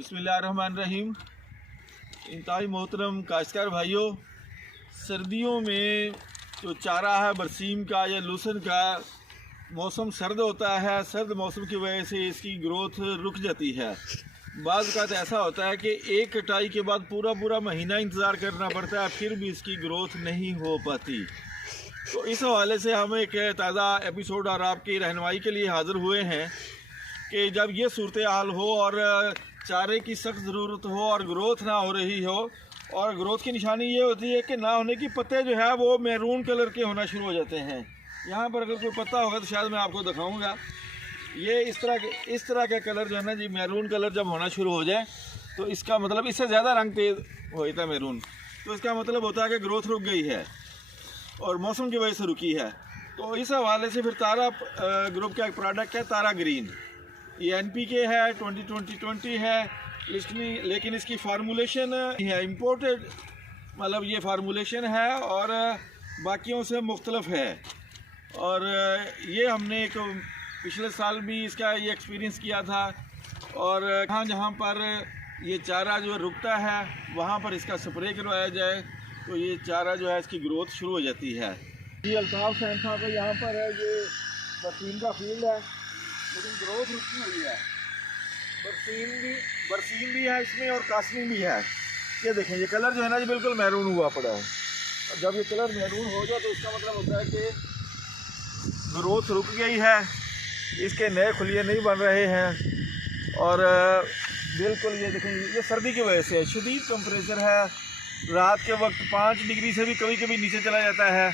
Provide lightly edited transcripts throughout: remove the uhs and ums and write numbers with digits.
बिस्मिल्लाहिर्रहमानिर्रहीम। इंतहाई मोहतरम काश्तकार भाइयों, सर्दियों में जो चारा है बरसीम का या लूसन का, मौसम सर्द होता है। सर्द मौसम की वजह से इसकी ग्रोथ रुक जाती है। बाज़ औक़ात ऐसा होता है कि एक कटाई के बाद पूरा पूरा महीना इंतज़ार करना पड़ता है, फिर भी इसकी ग्रोथ नहीं हो पाती। तो इस हवाले से हम एक ताज़ा एपिसोड और आपकी रहनुमाई के लिए हाज़िर हुए हैं कि जब ये सूरत हाल हो और चारे की सख्त ज़रूरत हो और ग्रोथ ना हो रही हो, और ग्रोथ की निशानी ये होती है कि ना होने की पत्ते जो है वो मैरून कलर के होना शुरू हो जाते हैं। यहाँ पर अगर कोई पत्ता होगा तो शायद मैं आपको दिखाऊंगा। ये इस तरह का कलर जो है ना जी, मैरून कलर जब होना शुरू हो जाए तो इसका मतलब, इससे ज़्यादा रंग तेज़ हो जाता है मैरून, तो इसका मतलब होता है कि ग्रोथ रुक गई है और मौसम की वजह से रुकी है। तो इस हवाले से फिर तारा ग्रुप का एक प्रोडक्ट है तारा ग्रीन। ये NPK है, 20-20-20 है लेकिन इसकी फार्मूलेशन है इम्पोर्टेड, मतलब ये फार्मूलेशन है और बाकियों से मुख्तलफ है। और ये हमने एक पिछले साल भी इसका ये एक्सपीरियंस किया था, और जहाँ पर ये चारा जो रुकता है वहाँ पर इसका स्प्रे करवाया जाए तो ये चारा जो है इसकी ग्रोथ शुरू हो जाती है। ये अल्ताफ सैन साहब का यहाँ पर है, ये बरसीम का फील्ड है लेकिन ग्रोथ रुकी हुई है। बरसीम भी है इसमें और कासनी भी है। ये देखें, ये कलर जो है ना जी बिल्कुल मैरून हुआ पड़ा है। और जब ये कलर मैरून हो जाए तो इसका मतलब होता है कि ग्रोथ रुक गई है, इसके नए खुलिये नहीं बन रहे हैं। और बिल्कुल ये देखें, ये सर्दी की वजह से है, शदीद टेम्परेचर है। रात के वक्त 5 डिग्री से भी कभी कभी नीचे चला जाता है,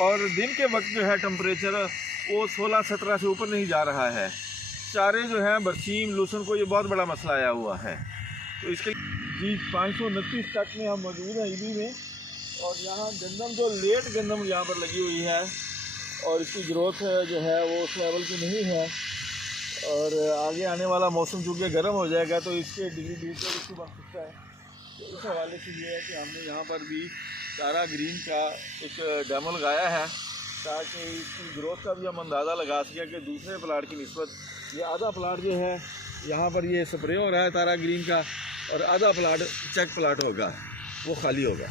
और दिन के वक्त जो है टेम्परेचर वो 16-17 से ऊपर नहीं जा रहा है। चारे जो हैं बरसीम लूसन को ये बहुत बड़ा मसला आया हुआ है। तो इसके जी 529 तक में हम मौजूद हैं ईबी में, और यहाँ गंदम जो लेट गंदम यहाँ पर लगी हुई है और इसकी ग्रोथ जो है वो उस लेवल की नहीं है। और आगे आने वाला मौसम चूँकि गर्म हो जाएगा तो इसके डिग्री इसको बन सकता है। तो इस हवाले से ये है कि हमने यहाँ पर भी तारा ग्रीन का एक डेमो लगाया है ताकि इसकी ग्रोथ का भी हम अंदाज़ा लगा सकें कि दूसरे प्लाट की निस्बत ये आधा प्लाट जो है यहाँ पर ये स्प्रे हो रहा है तारा ग्रीन का, और आधा प्लाट चेक प्लाट होगा, वो खाली होगा।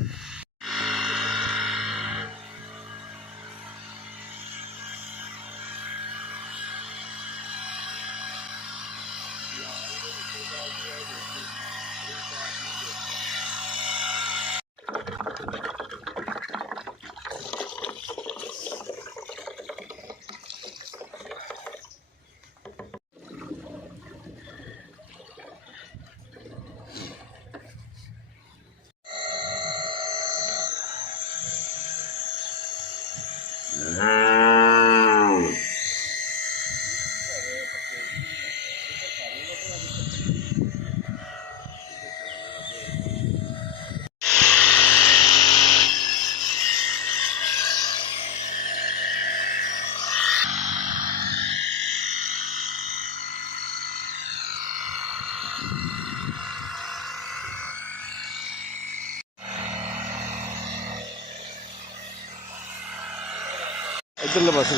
इधर बस